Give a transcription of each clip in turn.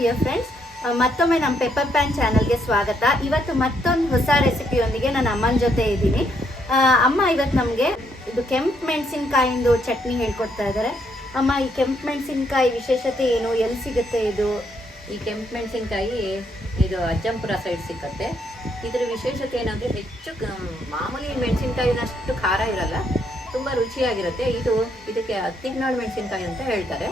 Dear friends ಮತ್ತೊಮ್ಮೆ ನಮ್ಮ pepper PAN ಚಾನಲ್ಗೆ ಸ್ವಾಗತ. ಇವತ್ತು ಮತ್ತೊಂದು ಹೊಸ ರೆಸಿಪಿಯೊಂದಿಗೆ ನಾನು ಅಮ್ಮನ ಜೊತೆ ಇದ್ದೀನಿ. ಅಮ್ಮ ಇವತ್ತು ನಮಗೆ ಇದು ಕೆಂಪು ಮೆಣಸಿನ್ಕಾಯಿಂದು ಚಟ್ನಿ ಹೇಳ್ಕೊಡ್ತಾ ಇದ್ದಾರೆ. ಅಮ್ಮ, ಈ ಕೆಂಪು ಮೆಣಸಿನ್ಕಾಯಿ ವಿಶೇಷತೆ ಏನು? ಎಲ್ಲಿ ಸಿಗುತ್ತೆ ಇದು? ಈ ಕೆಂಪು ಮೆಣಸಿನ್ಕಾಯಿ ಇದು ಅಜ್ಜಂಪುರ ಸೈಡ್ ಸಿಕ್ಕತ್ತೆ. ಇದರ ವಿಶೇಷತೆ ಏನಂದರೆ ಹೆಚ್ಚು ಮಾಮೂಲಿ ಮೆಣಸಿನ್ಕಾಯಿನಷ್ಟು ಖಾರ ಇರಲ್ಲ. ತುಂಬ ರುಚಿಯಾಗಿರುತ್ತೆ. ಇದು ಇದಕ್ಕೆ ಹತ್ತಿಗ್ನಾಳು ಮೆಣಸಿನ್ಕಾಯಿ ಅಂತ ಹೇಳ್ತಾರೆ.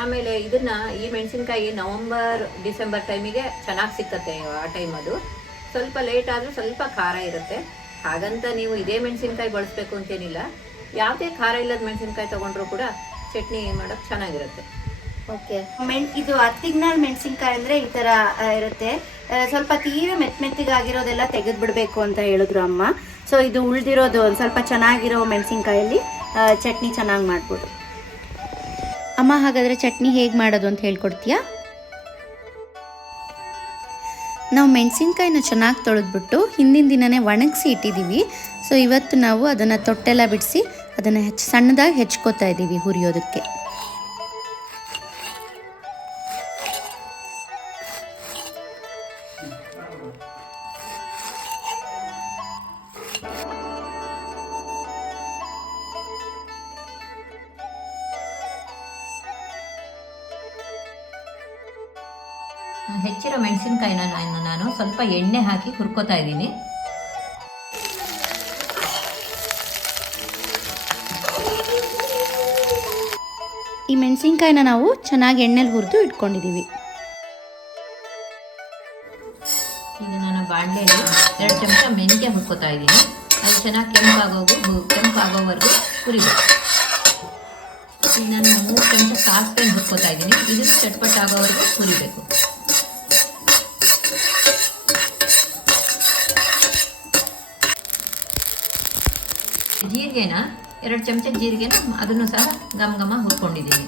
ಆಮೇಲೆ ಇದನ್ನ ಈ ಮೆಣಸಿನ್ಕಾಯಿ ನವಂಬರ್, ಡಿಸೆಂಬರ್ ಟೈಮಿಗೆ ಚೆನ್ನಾಗಿ ಸಿಕ್ಕತ್ತೆ ಆ ಟೈಮ್ ಅದು. ಸ್ವಲ್ಪ ಲೇಟ್ ಆದರೂ ಸ್ವಲ್ಪ ಖಾರ ಇರುತ್ತೆ. ಹಾಗಂತ ನೀವು ಇದೇ ಮೆಣಸಿನ್ಕಾಯಿ ಬಳಸಬೇಕು ಅಂತೇನಿಲ್ಲ. ಯಾವುದೇ ಖಾರ ಇಲ್ಲದ ಮೆಣಸಿನ್ಕಾಯಿ ತಗೊಂಡ್ರೂ ಕೂಡ ಚಟ್ನಿ ಮಾಡೋಕ್ಕೆ ಚೆನ್ನಾಗಿರುತ್ತೆ. ಓಕೆ ಮೆಣ್ ಇದು ಹತ್ತಿಗ್ನಾಲ್ ಮೆಣಸಿನ್ಕಾಯಿ ಅಂದರೆ ಈ ಥರ ಇರುತ್ತೆ. ಸ್ವಲ್ಪ ತೀರ ಮೆತ್ತ ತೆಗೆದು ಬಿಡಬೇಕು ಅಂತ ಹೇಳಿದ್ರು ಅಮ್ಮ. ಸೊ ಇದು ಉಳಿದಿರೋದು ಸ್ವಲ್ಪ ಚೆನ್ನಾಗಿರೋ ಮೆಣಸಿನ್ಕಾಯಲ್ಲಿ ಚಟ್ನಿ ಚೆನ್ನಾಗಿ ಮಾಡ್ಬೋದು. ಅಮ್ಮ ಹಾಗಾದರೆ ಚಟ್ನಿ ಹೇಗೆ ಮಾಡೋದು ಅಂತ ಹೇಳ್ಕೊಡ್ತೀಯಾ? ನಾವು ಮೆಣಸಿನ್ಕಾಯಿನ ಚೆನ್ನಾಗಿ ತೊಳೆದ್ಬಿಟ್ಟು ಹಿಂದಿನ ದಿನನೇ ಒಣಗಿಸಿ ಇಟ್ಟಿದ್ದೀವಿ ಸೊ ಇವತ್ತು ನಾವು ಅದನ್ನು ತೊಟ್ಟೆಲ್ಲ ಬಿಡಿಸಿ ಅದನ್ನು ಹೆಚ್ಚು ಸಣ್ಣದಾಗಿ ಹೆಚ್ಕೋತಾ ಇದ್ದೀವಿ ಹುರಿಯೋದಕ್ಕೆ. ಹೆಚ್ಚಿರೋ ಮೆಣಸಿನ್ಕಾಯಿನ ನಾನು ನಾನು ಸ್ವಲ್ಪ ಎಣ್ಣೆ ಹಾಕಿ ಹುರ್ಕೋತಾ ಇದ್ದೀನಿ. ಈ ಮೆಣಸಿನ್ಕಾಯಿನ ನಾವು ಚೆನ್ನಾಗಿ ಎಣ್ಣೆಲಿ ಹುರಿದು ಇಟ್ಕೊಂಡಿದ್ದೀವಿ ಈಗ ನಾನು ಬಾಣಲೆಯಲ್ಲಿ ಎರಡು ಚಮಚ ಮೆಂತ್ಯ ಹುರ್ಕೋತಾ ಇದ್ದೀನಿ. ಅದು ಚೆನ್ನಾಗಿ ಕೆಂಪಾಗೋಗು ಕೆಂಪಾಗೋವರೆಗೂ ಹುರಿಬೇಕು. ಈಗ ನಾನು ಮೂರು ಚಮಚ ಸಾಸಿವೆ ಹುರ್ಕೋತಾ ಇದ್ದೀನಿ. ಇದನ್ನು ಚಟ್ಪಟ್ ಆಗೋವರೆಗೂ ಹುರಿಬೇಕು. ಜೀರಿಗೆನ ಎರಡು ಚಮಚ ಜೀರಿಗೆನ ಅದನ್ನು ಸಹ ಗಮ ಘಮ ಹುರ್ಕೊಂಡಿದ್ದೀನಿ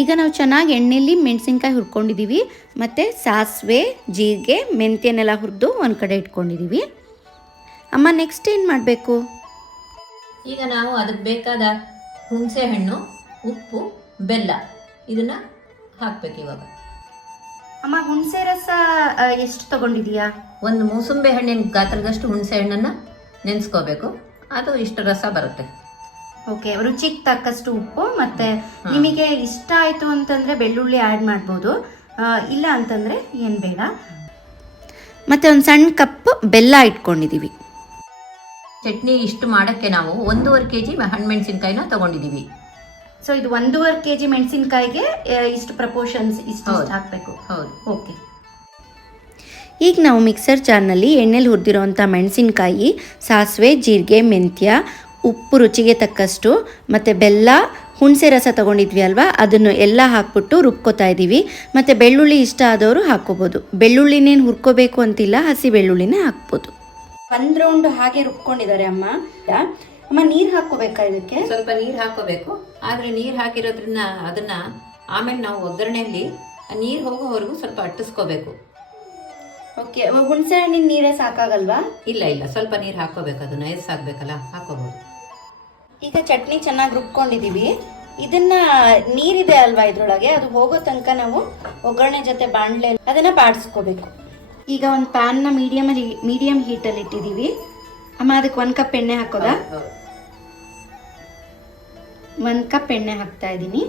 ಈಗ ನಾವು ಚೆನ್ನಾಗಿ ಎಣ್ಣೆಲಿ ಮೆಣಸಿನ್ಕಾಯಿ ಹುರ್ಕೊಂಡಿದ್ದೀವಿ. ಮತ್ತು ಸಾಸಿವೆ ಜೀರಿಗೆ ಮೆಂತ್ಯನೆಲ್ಲ ಹುರಿದು ಒಂದು ಕಡೆ ಇಟ್ಕೊಂಡಿದ್ದೀವಿ. ಅಮ್ಮ ನೆಕ್ಸ್ಟ್ ಏನು ಮಾಡಬೇಕು? ಈಗ ನಾವು ಅದಕ್ಕೆ ಬೇಕಾದ ಹುಣಸೆ ಹಣ್ಣು ಉಪ್ಪು ಬೆಲ್ಲ ಇದನ್ನು ಹಾಕ್ಬೇಕು ಇವಾಗ. ಅಮ್ಮ ಹುಣಸೆ ರಸ ಎಷ್ಟು ತಗೊಂಡಿದೀಯಾ? ಒಂದು ಮೂಸುಂಬೆ ಹಣ್ಣಿನ ಗಾತ್ರದಷ್ಟು ಹುಣಸೆ ಹಣ್ಣನ್ನ ನೆನೆಸ್ಕೋಬೇಕು. ಅದು ಇಷ್ಟು ರಸ ಬರುತ್ತೆ. ಓಕೆ ರುಚಿಗೆ ತಕ್ಕಷ್ಟು ಉಪ್ಪು ಮತ್ತೆ ನಿಮಗೆ ಇಷ್ಟ ಆಯಿತು ಅಂತಂದರೆ ಬೆಳ್ಳುಳ್ಳಿ ಆ್ಯಡ್ ಮಾಡ್ಬೋದು. ಇಲ್ಲ ಅಂತಂದರೆ ಏನು ಬೇಡ. ಮತ್ತು ಒಂದು ಸಣ್ಣ ಕಪ್ ಬೆಲ್ಲ ಇಟ್ಕೊಂಡಿದ್ದೀವಿ ಚಟ್ನಿ ಇಷ್ಟು ಮಾಡೋಕ್ಕೆ ನಾವು ಒಂದೂವರೆ ಕೆ ಜಿ ಹಣ್ಣು ತಗೊಂಡಿದ್ದೀವಿ ಸೊ ಇದು ಒಂದೂವರೆ ಕೆ ಜಿ ಮೆಣಸಿನ್ಕಾಯಿಗೆ ಇಷ್ಟು ಪ್ರಪೋರ್ಷನ್ಸ್ ಇಷ್ಟು. ಹಾಕಬೇಕು. ಹೌದು. ಓಕೆ ಈಗ ನಾವು ಮಿಕ್ಸರ್ ಜಾರ್ನಲ್ಲಿ ಎಣ್ಣೆಲಿ ಹುರಿದಿರೋವಂಥ ಮೆಣಸಿನಕಾಯಿ ಸಾಸಿವೆ ಜೀರಿಗೆ ಮೆಂತ್ಯ ಉಪ್ಪು ರುಚಿಗೆ ತಕ್ಕಷ್ಟು ಮತ್ತು ಬೆಲ್ಲ ಹುಣಸೆ ರಸ ತಗೊಂಡಿದ್ವಿ ಅಲ್ವಾ? ಅದನ್ನು ಎಲ್ಲ ಹಾಕ್ಬಿಟ್ಟು ರುಬ್ಕೋತಾ ಇದ್ದೀವಿ ಮತ್ತು ಬೆಳ್ಳುಳ್ಳಿ ಇಷ್ಟ ಆದವರು ಹಾಕ್ಕೋಬೋದು. ಬೆಳ್ಳುಳ್ಳಿನೇನು ಹುರ್ಕೋಬೇಕು ಅಂತಿಲ್ಲ ಹಸಿ ಬೆಳ್ಳುಳ್ಳಿನೇ ಹಾಕ್ಬೋದು. ಒಂದು ರೌಂಡ್ ಹಾಗೆ ರುಬ್ಕೊಂಡಿದ್ದಾರೆ ಅಮ್ಮ. ಅಮ್ಮ ನೀರು ಹಾಕೋಬೇಕಾ ಇದಕ್ಕೆ? ಸ್ವಲ್ಪ ನೀರು ಹಾಕೋಬೇಕು ಆದರೆ ನೀರು ಹಾಕಿರೋದ್ರಿಂದ ಅದನ್ನ ಆಮೇಲೆ ನಾವು ಒಗ್ಗರಣೆಯಲ್ಲಿ ನೀರು ಹೋಗೋವರೆಗೂ ಸ್ವಲ್ಪ ಅಟ್ಟಿಸ್ಕೋಬೇಕು. ಓಕೆ ಹುಣಸೆ ಹಣ್ಣಿನ ನೀರೇ ಸಾಕಾಗಲ್ವಾ? ಇಲ್ಲ ಇಲ್ಲ ಸ್ವಲ್ಪ ನೀರು ಹಾಕೋಬೇಕು ಅದು ಎಸ್ ಆಗಬೇಕಲ್ಲ ಹಾಕೋಬಹುದು ಈಗ ಚಟ್ನಿ ಚೆನ್ನಾಗಿ ರುಬ್ಕೊಂಡಿದೀವಿ. ಇದನ್ನ ನೀರಿದೆ ಅಲ್ವಾ ಇದ್ರೊಳಗೆ? ಅದು ಹೋಗೋ ತನಕ ನಾವು ಒಗ್ಗರಣೆ ಜೊತೆ ಬಾಣಲೆ ಅದನ್ನ ಬಾಡಿಸ್ಕೋಬೇಕು. ಈಗ ಒಂದು ಪ್ಯಾನ್ನ ಮೀಡಿಯಮ್ ಮೀಡಿಯಂ ಹೀಟಲ್ಲಿ ಇಟ್ಟಿದ್ದೀವಿ ಅಮ್ಮ ಅದಕ್ಕೆ ಒಂದು ಕಪ್ ಎಣ್ಣೆ ಹಾಕೋದಾ? ಒಂದು ಕಪ್ ಎಣ್ಣೆ ಹಾಕ್ತಾ ಇದ್ದೀನಿ.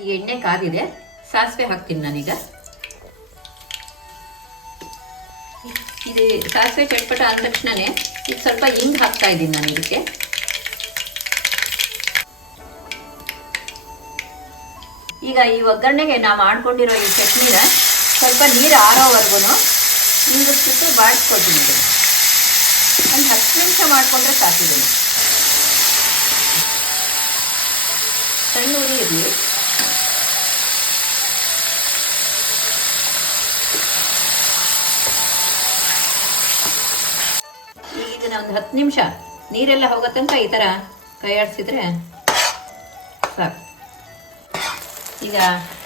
ಈ ಎಣ್ಣೆ ಕಾದಿದೆ ಸಾಸಿವೆ ಹಾಕ್ತೀನಿ ನಾನೀಗ. ಇದು ಸಾಸಿವೆ ಚಟ್ಪಟ ಅಂದ ತಕ್ಷಣನೇ ಇದು ಸ್ವಲ್ಪ ಹಿಂಗ್ ಹಾಕ್ತಾ ಇದ್ದೀನಿ ನಾನು ಇದಕ್ಕೆ. ಈಗ ಈ ಒಗ್ಗರಣೆಗೆ ನಾವು ಮಾಡ್ಕೊಂಡಿರೋ ಈ ಚಟ್ನಿನ ಸ್ವಲ್ಪ ನೀರು ಆರೋವರೆಗೂ ಹಿಂಗಿಸ್ಬಿಟ್ಟು ಬಾಡಿಸ್ಕೊಳ್ತೀನಿ ಒಂದು ಹತ್ತು ನಿಮಿಷ ಮಾಡಿಕೊಂಡ್ರೆ ಸಾಕು ಸಣ್ಣ ಉರಿ ಇರಲಿ. ಈಗ ಇದನ್ನ ಒಂದು ಹತ್ತು ನಿಮಿಷ ನೀರೆಲ್ಲ ಹೋಗೋ ತನಕ ಈ ಥರ ಕೈಯಾಡಿಸಿದ್ರೆ ಸಾಕು. ಈಗ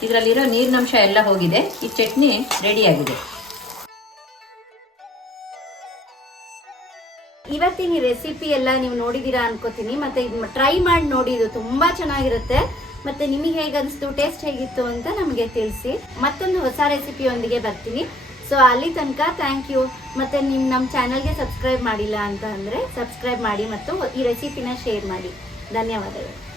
ಇದರಲ್ಲಿರೋ ನೀರಿನಂಶ ಎಲ್ಲ ಹೋಗಿದೆ. ಈ ಚಟ್ನಿ ರೆಡಿಯಾಗಿದೆ ಇವತ್ತಿನ ರೆಸಿಪಿ ಎಲ್ಲ ನೀವು ನೋಡಿದೀರಾ ಅನ್ಕೋತೀನಿ. ಮತ್ತೆ ಟ್ರೈ ಮಾಡಿ ನೋಡಿ, ಇದು ತುಂಬಾ ಚೆನ್ನಾಗಿರುತ್ತೆ. ಮತ್ತೆ ನಿಮಗೆ ಹೇಗೆ ಅನಿಸ್ತು ಟೇಸ್ಟ್ ಹೇಗಿತ್ತು ಅಂತ ನಮಗೆ ತಿಳಿಸಿ. ಮತ್ತೊಂದು ಹೊಸ ರೆಸಿಪಿಯೊಂದಿಗೆ ಬರ್ತೀನಿ. ಸೊ ಅಲ್ಲಿ ತನಕ ಥ್ಯಾಂಕ್ ಯು ಮತ್ತೆ ನಿಮ್ಮ ನಮ್ಮ ಚಾನಲ್ಗೆ ಸಬ್ಸ್ಕ್ರೈಬ್ ಮಾಡಿಲ್ಲ ಅಂತ ಅಂದರೆ ಸಬ್ಸ್ಕ್ರೈಬ್ ಮಾಡಿ ಮತ್ತು ಈ ರೆಸಿಪಿನ ಶೇರ್ ಮಾಡಿ. ಧನ್ಯವಾದಗಳು.